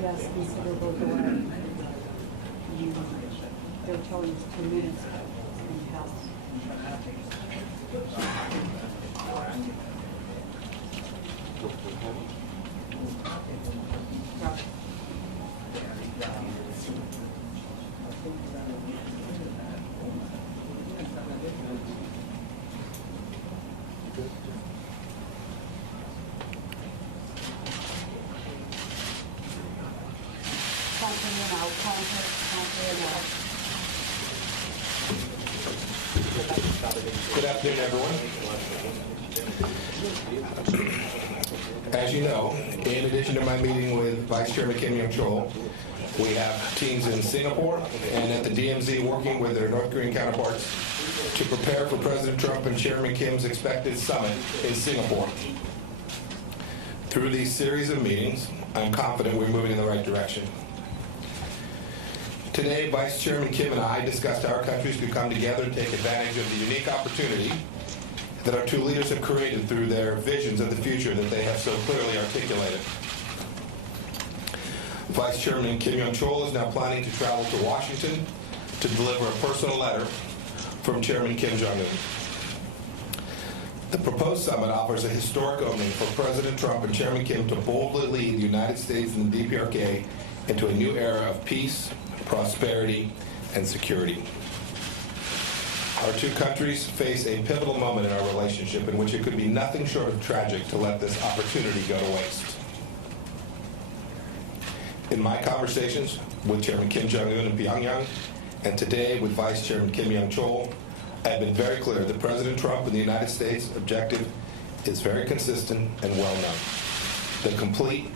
Yes, considerable delay. They're telling us 2 minutes in the House. Good afternoon, everyone. As you know, in addition to my meeting with Vice Chairman Kim Yong-chol, we have teams in Singapore and at the DMZ working with their North Korean counterparts to prepare for President Trump and Chairman Kim's expected summit in Singapore. Through these series of meetings, I'm confident we're moving in the right direction. Today, Vice Chairman Kim and I discussed how our countries could come together to take advantage of the unique opportunity that our two leaders have created through their visions of the future that they have so clearly articulated. Vice Chairman Kim Yong-chol is now planning to travel to Washington to deliver a personal letter from Chairman Kim Jong-un. The proposed summit offers a historic opening for President Trump and Chairman Kim to boldly lead the United States and the DPRK into a new era of peace, prosperity, and security. Our two countries face a pivotal moment in our relationship in which it could be nothing short of tragic to let this opportunity go to waste. In my conversations with Chairman Kim Jong-un in Pyongyang, and today with Vice Chairman Kim Yong-chol, I have been very clear that President Trump and the United States' objective is very consistent and well known: the complete,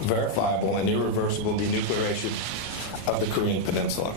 verifiable, and irreversible denuclearization of the Korean Peninsula.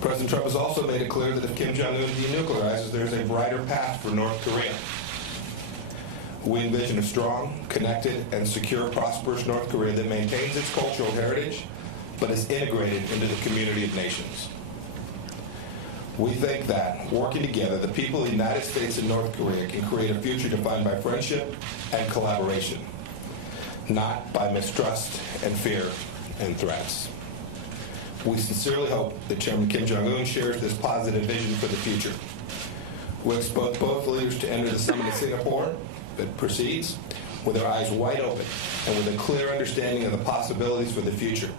President Trump has also made it clear that if Kim Jong-un denuclearizes, there is a brighter path for North Korea. We envision a strong, connected, and secure, prosperous North Korea that maintains its cultural heritage, but is integrated into the community of nations. We think that, working together, the people of the United States and North Korea can create a future defined by friendship and collaboration, not by mistrust and fear and threats. We sincerely hope that Chairman Kim Jong-un shares this positive vision for the future. We expect both leaders to enter the summit in Singapore that proceeds with their eyes wide open and with a clear understanding of the possibilities for the future.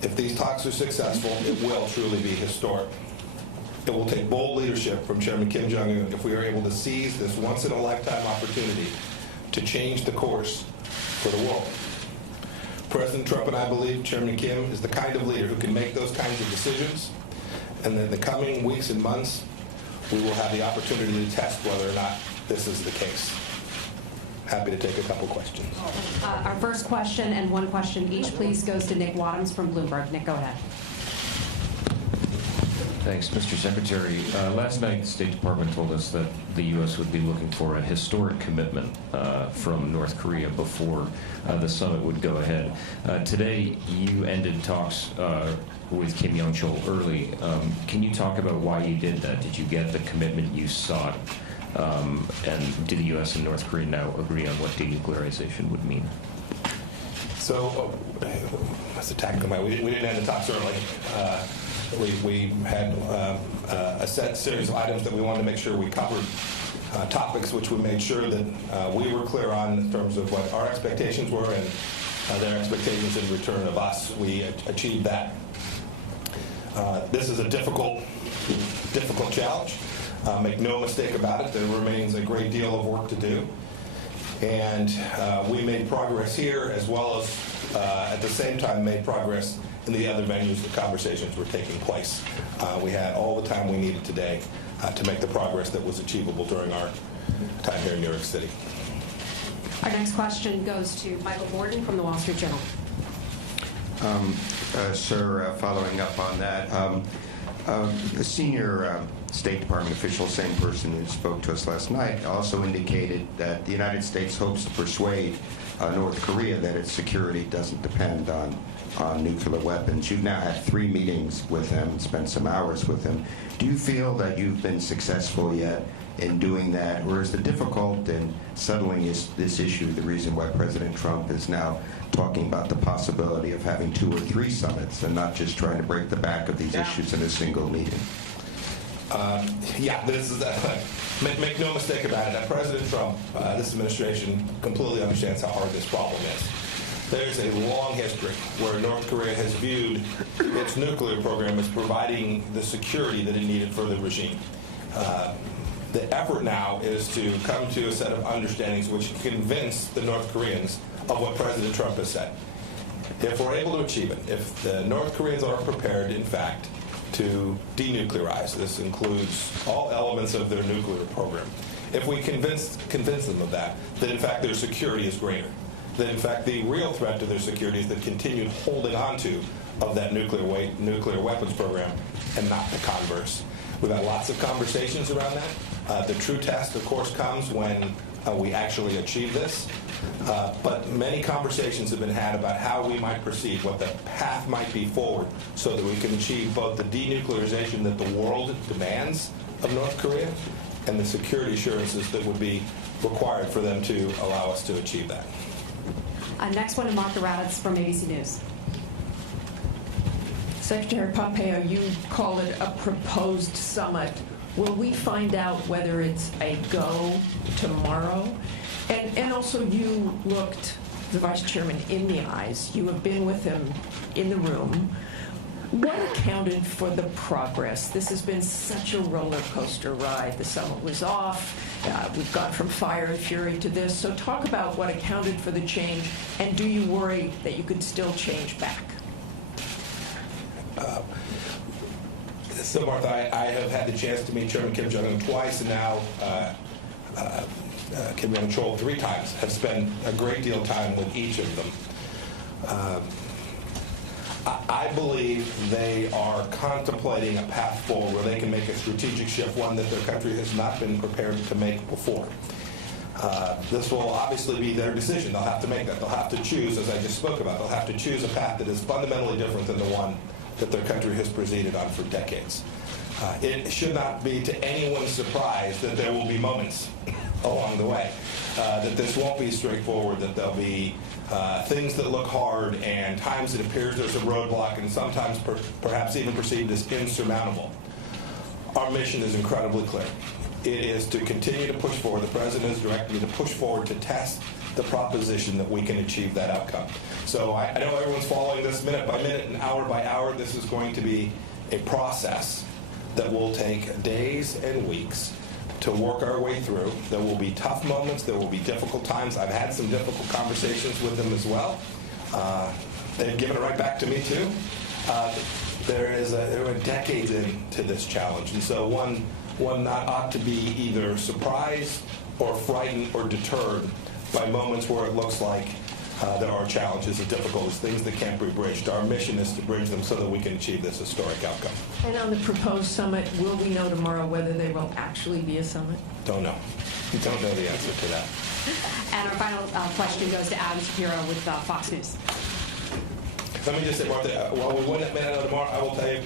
If these talks are successful, it will truly be historic. It will take bold leadership from Chairman Kim Jong-un if we are able to seize this once-in-a-lifetime opportunity to change the course for the world. President Trump and I believe Chairman Kim is the kind of leader who can make those kinds of decisions, and that in the coming weeks and months, we will have the opportunity to test whether or not this is the case. Happy to take a couple questions. Our first question, and one question each, please, goes to Nick Wadhams from Bloomberg. Nick, go ahead. Thanks, Mr. Secretary. Last night, the State Department told us that the U.S. would be looking for a historic commitment from North Korea before the summit would go ahead. Today, you ended talks with Kim Yong-chol early. Can you talk about why you did that? Did you get the commitment you sought? And do the U.S. and North Korea now agree on what denuclearization would mean? So, that's a tactical matter. We didn't end the talks early. We had a set series of items that we wanted to make sure we covered, topics which we made sure that we were clear on in terms of what our expectations were and their expectations in return of us. We achieved that. This is a difficult challenge. Make no mistake about it, there remains a great deal of work to do. And we made progress here as well as at the same time made progress in the other venues the conversations were taking place. We had all the time we needed today to make the progress that was achievable during our time here in New York City. Our next question goes to Michael Gordon from the Wall Street Journal. Sir, following up on that, a senior State Department official, same person who spoke to us last night, also indicated that the United States hopes to persuade North Korea that its security doesn't depend on on nuclear weapons. You've now had 3 meetings with him and spent some hours with him. Do you feel that you've been successful yet in doing that, or is the difficult in settling this issue the reason why President Trump is now talking about the possibility of having 2 or 3 summits and not just trying to break the back of these issues in a single meeting? Yeah, this is make no mistake about it. President Trump, this administration completely understands how hard this problem is. There's a long history where North Korea has viewed its nuclear program as providing the security that it needed for the regime. The effort now is to come to a set of understandings which convince the North Koreans of what President Trump has said. If we're able to achieve it, if the North Koreans are prepared, in fact, to denuclearize, this includes all elements of their nuclear program, if we convince them of that in fact their security is greater, that in fact the real threat to their security is the continued holding onto of that nuclear weapons program and not the converse. We've had lots of conversations around that. The true test, of course, comes when we actually achieve this. But many conversations have been had about how we might proceed, what the path might be forward, so that we can achieve both the denuclearization that the world demands of North Korea and the security assurances that would be required for them to allow us to achieve that. Next one to Mark Raddatz from ABC News. Secretary Pompeo, you call it a proposed summit. Will we find out whether it's a go tomorrow? And also, you looked the Vice Chairman in the eyes. You have been with him in the room. What accounted for the progress? This has been such a roller coaster ride. The summit was off. We've gone from fire and fury to this. So talk about what accounted for the change, and do you worry that you could still change back? So, Martha, I have had the chance to meet Chairman Kim Jong-un twice, and now Kim Yong-chol 3 times. Have spent a great deal of time with each of them. I believe they are contemplating a path forward where they can make a strategic shift, one that their country has not been prepared to make before. This will obviously be their decision. They'll have to make that. They'll have to choose, as I just spoke about, they'll have to choose a path that is fundamentally different than the one that their country has proceeded on for decades. It should not be to anyone's surprise that there will be moments along the way, that this won't be straightforward, that there'll be things that look hard and times it appears there's a roadblock and sometimes perhaps even perceived as insurmountable. Our mission is incredibly clear. It is to continue to push forward. The President has directed me to push forward to test the proposition that we can achieve that outcome. So I know everyone's following this minute by minute and hour by hour. This is going to be a process that will take days and weeks to work our way through. There will be tough moments. There will be difficult times. I've had some difficult conversations with them as well. They've given it right back to me, too. They're decades into this challenge, and so one not ought to be either surprised or frightened or deterred by moments where it looks like there are challenges and difficulties, things that can't be bridged. Our mission is to bridge them so that we can achieve this historic outcome. And on the proposed summit, will we know tomorrow whether there will actually be a summit? Don't know. Don't know the answer to that. And our final question goes to Adam Shapiro with Fox News. Let me just say, Martha, while we may not know tomorrow, I will tell you,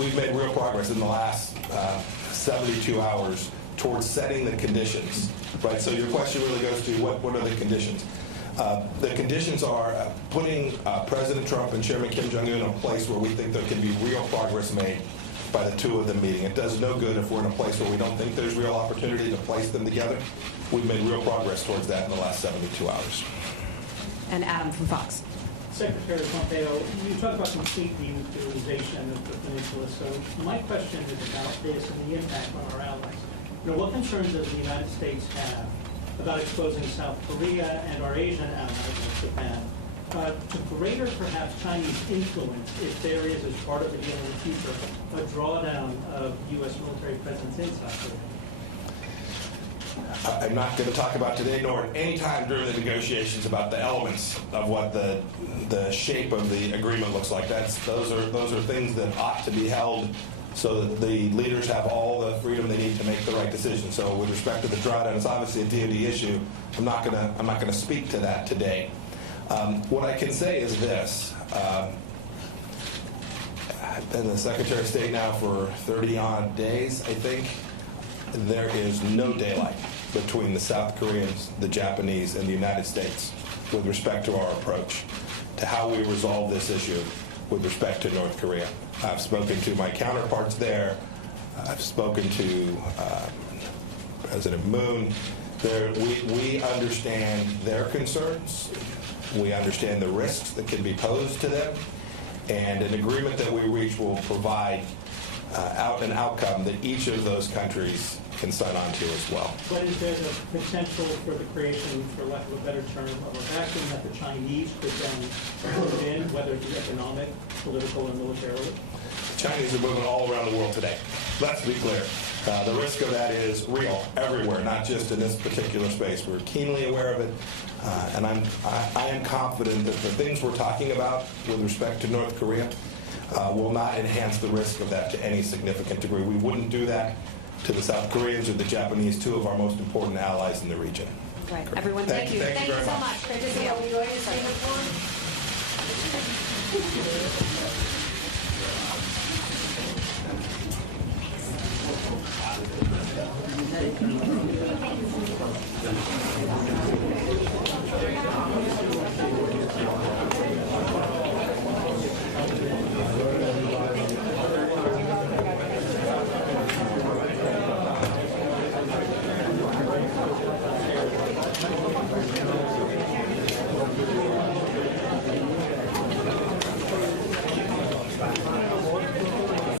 we've made real progress in the last 72 hours towards setting the conditions, right? So your question really goes to what are the conditions? The conditions are putting President Trump and Chairman Kim Jong-un in a place where we think there can be real progress made by the 2 of them meeting. It does no good if we're in a place where we don't think there's real opportunity to place them together. We've made real progress towards that in the last 72 hours. And Adam from Fox. Secretary Pompeo, you talk about complete denuclearization of the peninsula. So my question is about this and the impact on our allies. You know, what concerns does the United States have about exposing South Korea and our Asian allies like Japan to greater, perhaps, Chinese influence if there is, as part of the deal in the future, a drawdown of U.S. military presence in South Korea? I'm not going to talk about today, nor at any time during the negotiations, about the elements of what the shape of the agreement looks like. Those are things that ought to be held so that the leaders have all the freedom they need to make the right decision. So with respect to the drawdown, it's obviously a DoD issue. I'm not going to speak to that today. What I can say is this. I've been the Secretary of State now for 30-odd days, I think. There is no daylight between the South Koreans, the Japanese, and the United States with respect to our approach to how we resolve this issue with respect to North Korea. I've spoken to my counterparts there. I've spoken to President Moon. We understand their concerns. We understand the risks that can be posed to them. And an agreement that we reach will provide an outcome that each of those countries can sign on to as well. But is there the potential for the creation, for lack of a better term, of a vacuum that the Chinese could then put in, whether it be economic, political, or militarily? The Chinese are moving all around the world today. Let's be clear. The risk of that is real everywhere, not just in this particular space. We're keenly aware of it, and I am confident that the things we're talking about with respect to North Korea will not enhance the risk of that to any significant degree. We wouldn't do that to the South Koreans or the Japanese, two of our most important allies in the region. Right. Everyone, thank you. Thank you very so much. much. Great to see you. Are we going to Singapore?